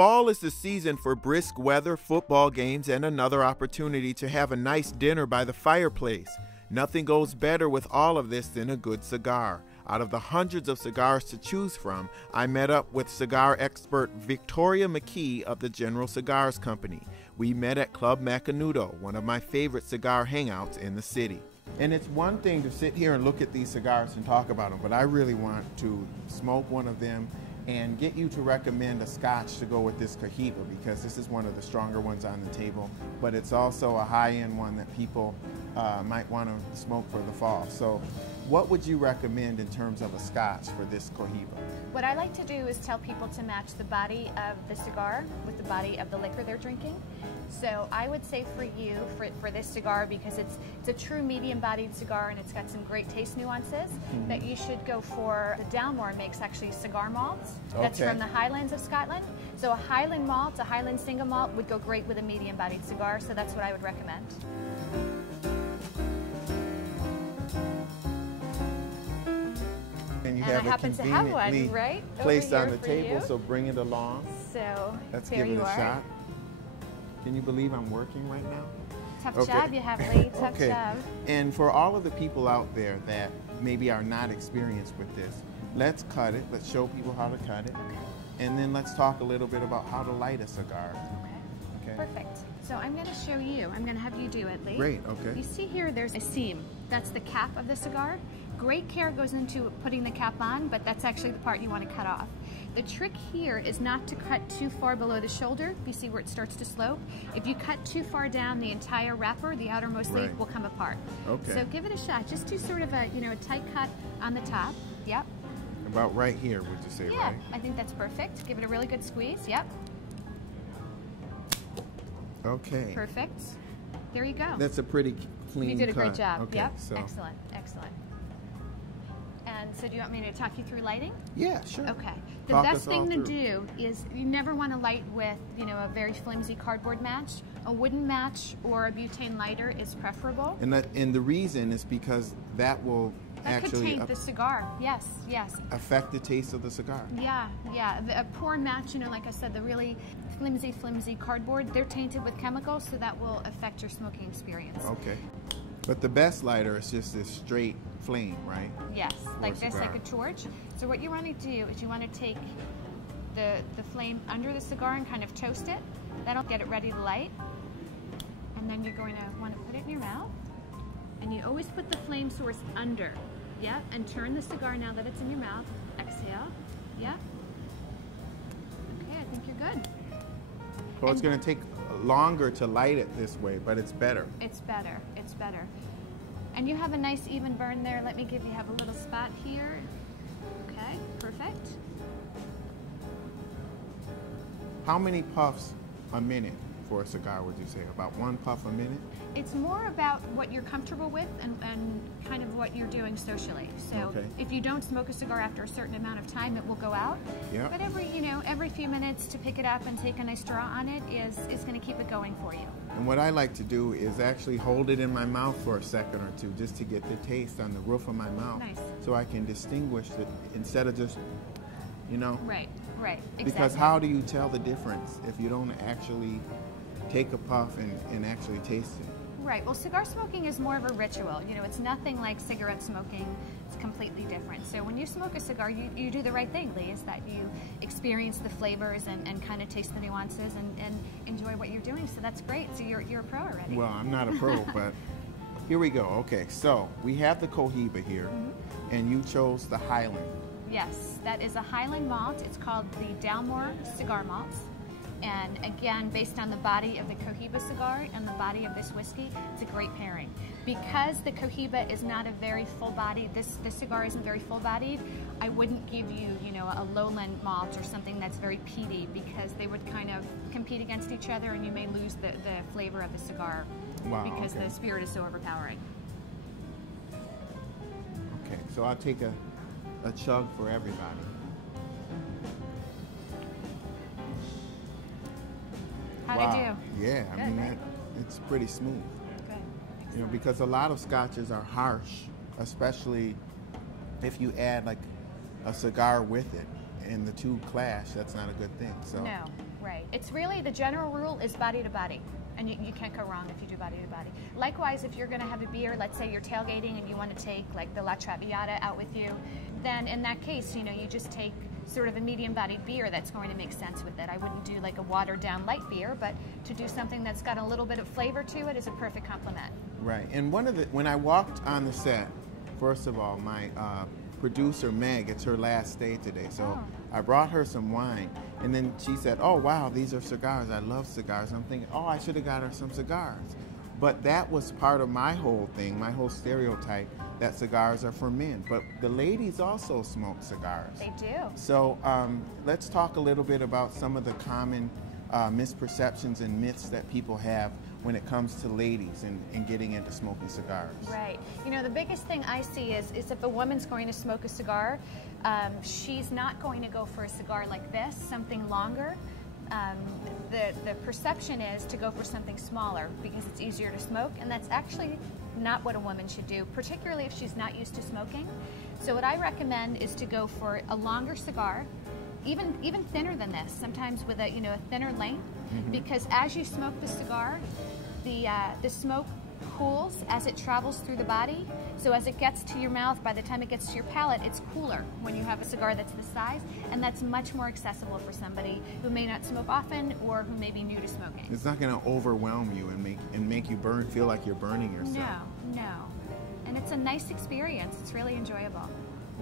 Fall is the season for brisk weather, football games, and another opportunity to have a nice dinner by the fireplace. Nothing goes better with all of this than a good cigar. Out of the hundreds of cigars to choose from, I met up with cigar expert Victoria McKee of the General Cigars Company. We met at Club Macanudo, one of my favorite cigar hangouts in the city. And it's one thing to sit here and look at these cigars and talk about them, but I really want to smoke one of them and get you to recommend a scotch to go with this Cohiba, because this is one of the stronger ones on the table, but it's also a high-end one that people might want to smoke for the fall. So what would you recommend in terms of a scotch for this Cohiba? What I like to do is tell people to match the body of the cigar with the body of the liquor they're drinking. So I would say for you, for this cigar, because it's a true medium-bodied cigar and it's got some great taste nuances, that you should go for the Dalmore makes actually cigar malts. That's from the Highlands of Scotland. So a Highland malt, a Highland single malt would go great with a medium-bodied cigar, so that's what I would recommend. And you I have happen to have one, right? Placed on the for table, you. so bring it along. So let's there give it you a are. shot. Can you believe I'm working right now? Tough job you have, Lee. Tough job. And for all of the people out there that maybe are not experienced with this, let's cut it. Let's show people how to cut it. Okay. And then let's talk a little bit about how to light a cigar. Okay. Perfect. So I'm going to show you. I'm going to have you do it, Lee. Great, okay. You see here there's a seam. That's the cap of the cigar. Great care goes into putting the cap on, but that's actually the part you want to cut off. The trick here is not to cut too far below the shoulder. You see where it starts to slope? If you cut too far down, the entire wrapper, the outermost leaf, will come apart. Okay. So give it a shot. Just do sort of a, a tight cut on the top. Yep. About right here, would you say, right? Yeah, I think that's perfect. Give it a really good squeeze. Yep. Okay. Perfect. There you go. That's a pretty clean cut. You did a great job. Okay, yep. So. Excellent. Excellent. And so do you want me to talk you through lighting? Yeah, sure. Okay. The best thing to do is you never want to light with, a very flimsy cardboard match. A wooden match or a butane lighter is preferable. And the reason is because that will actually could taint the cigar. Yes, yes. Affect the taste of the cigar. Yeah, yeah. A poor match, like I said, the really flimsy cardboard, they're tainted with chemicals, so that will affect your smoking experience. Okay. But the best lighter is just this straight flame, right? Yes, like this, like a torch. So what you want to do is you want to take the flame under the cigar and kind of toast it. That'll get it ready to light. And then you're going to want to put it in your mouth. And you always put the flame source under. Yeah, and turn the cigar now that it's in your mouth. Exhale. Yeah. Okay, I think you're good. Well, it's going to take longer to light it this way, but it's better. It's better. It's better. And you have a nice even burn there. Let me have a little spot here. Okay, perfect. How many puffs a minute for a cigar would you say? About one puff a minute? It's more about what you're comfortable with and kind of what you're doing socially. So if you don't smoke a cigar after a certain amount of time, it will go out. Yeah. But every few minutes to pick it up and take a nice draw on it is going to keep it going for you. And what I like to do is actually hold it in my mouth for a second or two just to get the taste on the roof of my mouth. Nice. So I can distinguish it instead of just, Right, exactly. Because how do you tell the difference if you don't actually take a puff and actually taste it? Right. Well, cigar smoking is more of a ritual. It's nothing like cigarette smoking. It's completely different. So when you smoke a cigar, you do the right thing, Lee, is that you experience the flavors and kind of taste the nuances and enjoy what you're doing. So that's great. So you're a pro already. Well, I'm not a pro, but here we go. Okay, so we have the Cohiba here, and you chose the Highland. Yes, that is a Highland malt. It's called the Dalmore Cigar Malts. And again, based on the body of the Cohiba cigar and the body of this whiskey, it's a great pairing. Because the Cohiba is not a very full-bodied, this cigar isn't very full-bodied, I wouldn't give you, a lowland malt or something that's very peaty, because they would kind of compete against each other and you may lose the flavor of the cigar because the spirit is so overpowering. Okay, so I'll take a chug for everybody. How'd I do? Yeah, I mean, it's pretty smooth. Good. Because a lot of scotches are harsh, especially if you add like a cigar with it. and the two clash, that's not a good thing. So no, right. It's really, the general rule is body to body. And you can't go wrong if you do body to body. Likewise, if you're going to have a beer, let's say you're tailgating and you want to take like the La Traviata out with you, then in that case, you know, you just take sort of a medium-bodied beer that's going to make sense with it. I wouldn't do like a watered-down light beer, but to do something that's got a little bit of flavor to it is a perfect complement. Right. And when I walked on the set, first of all, my producer Meg, it's her last day today, so I brought her some wine, and then she said, "Oh wow, these are cigars. I love cigars." I'm thinking, "Oh, I should have got her some cigars," but that was part of my whole thing, my whole stereotype that cigars are for men. But the ladies also smoke cigars. They do. So let's talk a little bit about some of the common misperceptions and myths that people have when it comes to ladies and getting into smoking cigars. Right. You know, the biggest thing I see is if a woman's going to smoke a cigar, she's not going to go for a cigar like this, something longer. The perception is to go for something smaller because it's easier to smoke, and that's actually not what a woman should do, particularly if she's not used to smoking. So what I recommend is to go for a longer cigar, even thinner than this, sometimes with a thinner length, because as you smoke the cigar, the smoke cools as it travels through the body. So as it gets to your mouth, by the time it gets to your palate, it's cooler when you have a cigar that's this size, and that's much more accessible for somebody who may not smoke often or who may be new to smoking. It's not going to overwhelm you and make you feel like you're burning yourself. No. And it's a nice experience. It's really enjoyable.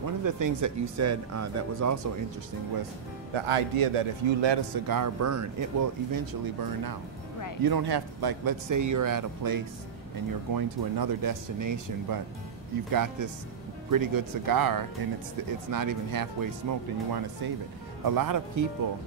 One of the things that you said that was also interesting was the idea that if you let a cigar burn, it will eventually burn out. Right. You don't have to, like, let's say you're at a place and you're going to another destination, but you've got this pretty good cigar and it's not even halfway smoked and you want to save it. A lot of people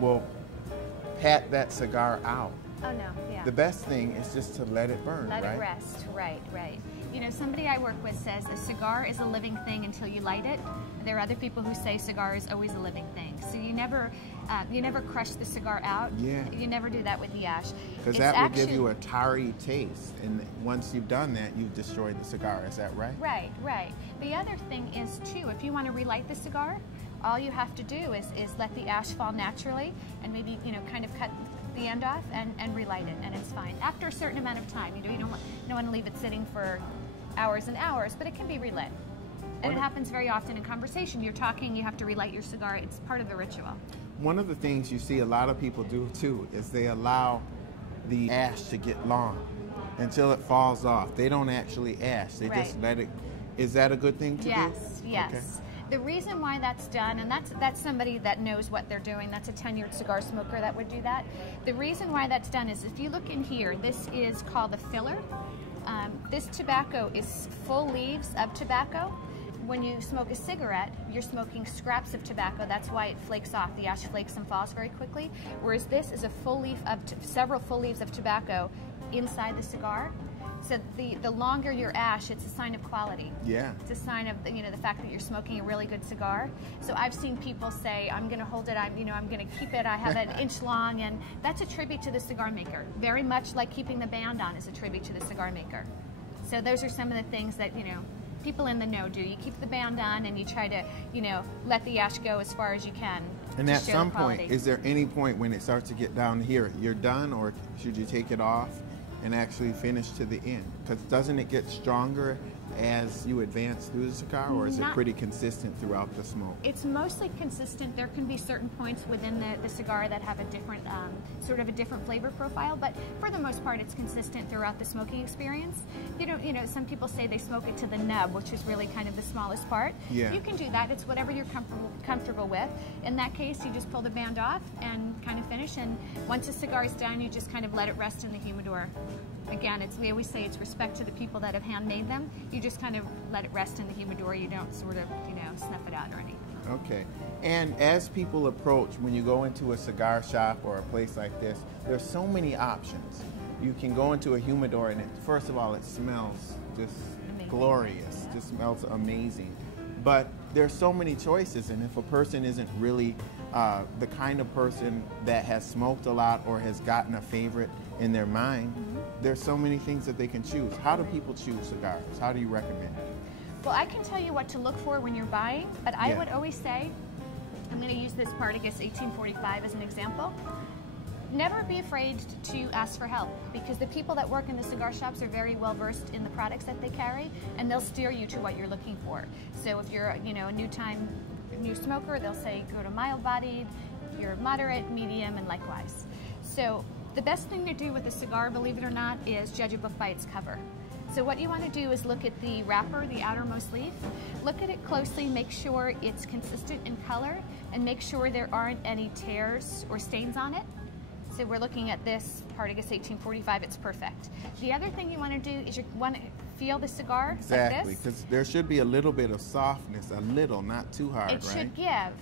will pat that cigar out. Oh no, yeah. The best thing is just to let it burn, Let right? it rest, right. You know, somebody I work with says a cigar is a living thing until you light it. There are other people who say cigar is always a living thing. So you never crush the cigar out. Yeah. You never do that with the ash. Because that will give you a tarry taste, and once you've done that, you've destroyed the cigar. Is that right? Right. The other thing is too, if you want to relight the cigar, all you have to do is let the ash fall naturally, and maybe kind of cut the end off and relight it, and it's fine. After a certain amount of time, you don't want to leave it sitting for hours and hours, but it can be relit. And it happens very often in conversation. You're talking, you have to relight your cigar. It's part of the ritual. One of the things you see a lot of people do too is they allow the ash to get long until it falls off. They don't actually ash. They just let it. Is that a good thing to do? Yes. Okay. The reason why that's done, and that's somebody that knows what they're doing, that's a tenured cigar smoker that would do that. The reason why that's done is if you look in here, this is called a filler. This tobacco is full leaves of tobacco. When you smoke a cigarette, you're smoking scraps of tobacco. That's why it flakes off. The ash flakes and falls very quickly. Whereas this is a full leaf of several full leaves of tobacco inside the cigar. So the longer your ash, it's a sign of quality. Yeah. It's a sign of the fact that you're smoking a really good cigar. So I've seen people say, I'm going to hold it. I'm going to keep it. I have it an inch long, and that's a tribute to the cigar maker. Very much like keeping the band on is a tribute to the cigar maker. So those are some of the things that people in the know do. You keep the band on, and you try to let the ash go as far as you can. And at some point, is there any point when it starts to get down here, you're done, or should you take it off and actually finish to the end? Because doesn't it get stronger as you advance through the cigar, or is it pretty consistent throughout the smoke? It's mostly consistent. There can be certain points within the cigar that have a different, sort of a different flavor profile, but for the most part, it's consistent throughout the smoking experience. Some people say they smoke it to the nub, which is really kind of the smallest part. Yeah. You can do that. It's whatever you're comfortable with. In that case, you just pull the band off and kind of finish, and once the cigar is done, you just kind of let it rest in the humidor. Again, we always say it's respect to the people that have handmade them. You just kind of let it rest in the humidor. You don't sort of, snuff it out or anything. Okay. And as people approach, when you go into a cigar shop or a place like this, there's so many options. You can go into a humidor, and first of all, it smells just glorious. It just smells amazing. But there's so many choices, and if a person isn't really the kind of person that has smoked a lot or has gotten a favorite in their mind, there's so many things that they can choose. How do people choose cigars? How do you recommend it? Well, I can tell you what to look for when you're buying, but I would always say, I'm going to use this Partagas 1845 as an example. Never be afraid to ask for help, because the people that work in the cigar shops are very well versed in the products that they carry, and they'll steer you to what you're looking for. So if you're, you know, a new smoker, they'll say go to mild bodied, you're moderate, medium, and likewise. So the best thing to do with a cigar, believe it or not, is judge a book by its cover. So what you want to do is look at the wrapper, the outermost leaf, look at it closely, make sure it's consistent in color, and make sure there aren't any tears or stains on it. So we're looking at this Partagas 1845, it's perfect. The other thing you want to do is you want to feel the cigar like this. Exactly, because there should be a little bit of softness, a little, not too hard, It right? should give,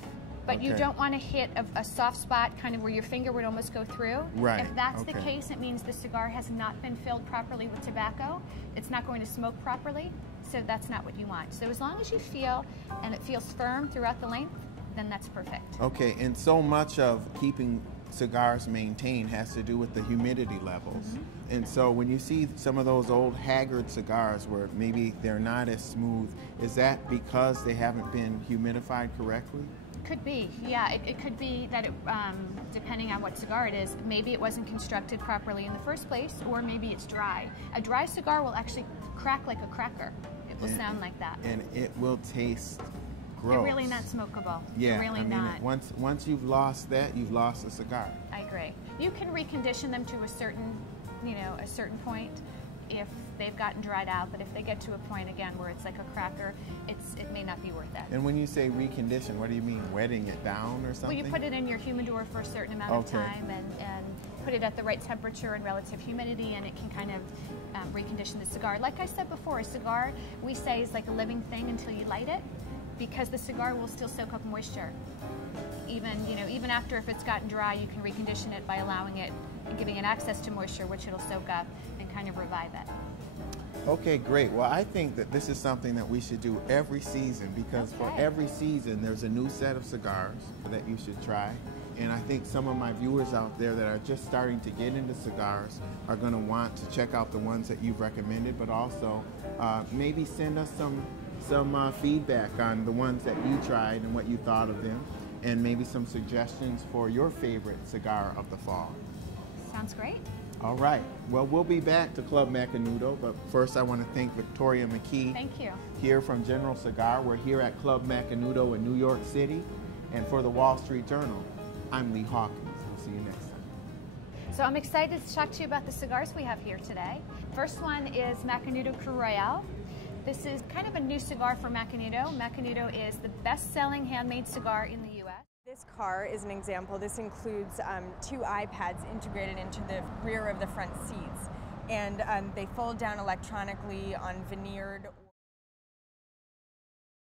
but you don't want to hit a soft spot kind of where your finger would almost go through. Right. If that's the case, it means the cigar has not been filled properly with tobacco. It's not going to smoke properly, so that's not what you want. So as long as you feel, and it feels firm throughout the length, then that's perfect. Okay, and so much of keeping cigars maintained has to do with the humidity levels. And so when you see some of those old haggard cigars where maybe they're not as smooth, is that because they haven't been humidified correctly? Could be, yeah. It could be that, depending on what cigar it is, maybe it wasn't constructed properly in the first place, or maybe it's dry. A dry cigar will actually crack like a cracker. It will sound like that. And it will taste gross. They're really not smokable. Yeah, They're really I mean, not. Once you've lost that, you've lost a cigar. I agree. You can recondition them to a certain, a certain point if they've gotten dried out, but if they get to a point again where it's like a cracker, it may not be worth that. And when you say recondition, what do you mean? Wetting it down or something? Well, you put it in your humidor for a certain amount of time and put it at the right temperature and relative humidity, and it can kind of recondition the cigar. Like I said before, a cigar, we say, is like a living thing until you light it, because the cigar will still soak up moisture. Even after, if it's gotten dry, you can recondition it by allowing it and giving it access to moisture, which it'll soak up and kind of revive it. Okay, great. Well, I think that this is something that we should do every season, because for every season there's a new set of cigars that you should try. And I think some of my viewers out there that are just starting to get into cigars are going to want to check out the ones that you've recommended, but also maybe send us some feedback on the ones that you tried and what you thought of them, and maybe some suggestions for your favorite cigar of the fall. Sounds great. All right. Well, we'll be back to Club Macanudo, but first I want to thank Victoria McKee. Thank you. Here from General Cigar. We're here at Club Macanudo in New York City. And for the Wall Street Journal, I'm Lee Hawkins. We'll see you next time. So I'm excited to talk to you about the cigars we have here today. First one is Macanudo Cru Royale. This is kind of a new cigar for Macanudo. Macanudo is the best-selling handmade cigar in the U.S. This car is an example. This includes 2 iPads integrated into the rear of the front seats, and they fold down electronically on veneered